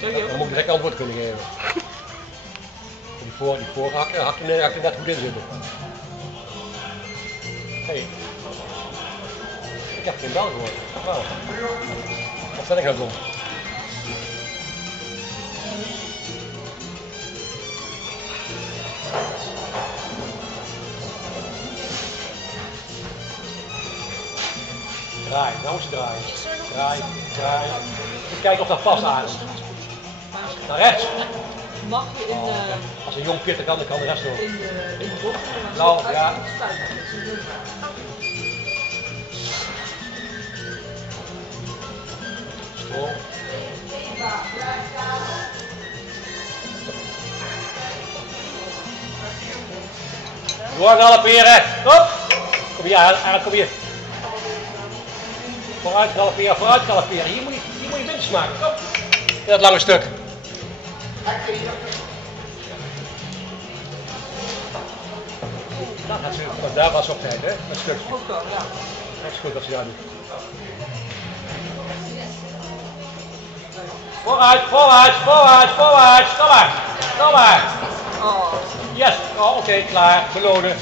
Dan moet je direct antwoord kunnen geven. Die vorige hak je net goed in zitten. Hey. Ik heb geen bel gehoord. Wauw. Wat ben ik nou dom? Draai, nou moet je draaien. Draai, draai. Even kijken of dat vast aan is. Naar rechts. Mag je in als een jong kind kan de rest doen. In de bocht. Nou, ja. Stroom. Doorgalopperen. Kom. Kom hier, Arend, kom hier. Vooruit galopperen, vooruit galopperen. Hier moet je winst maken. Kom. In dat lange stuk. Nou, gaat ze, want daar was op tijd, hè? Dat stukje. Ja. Dat is goed dat ze daar doet. Vooruit, vooruit, vooruit, vooruit. Kom maar. Kom maar. Oh. Yes. Oh, oké, klaar. Belonen.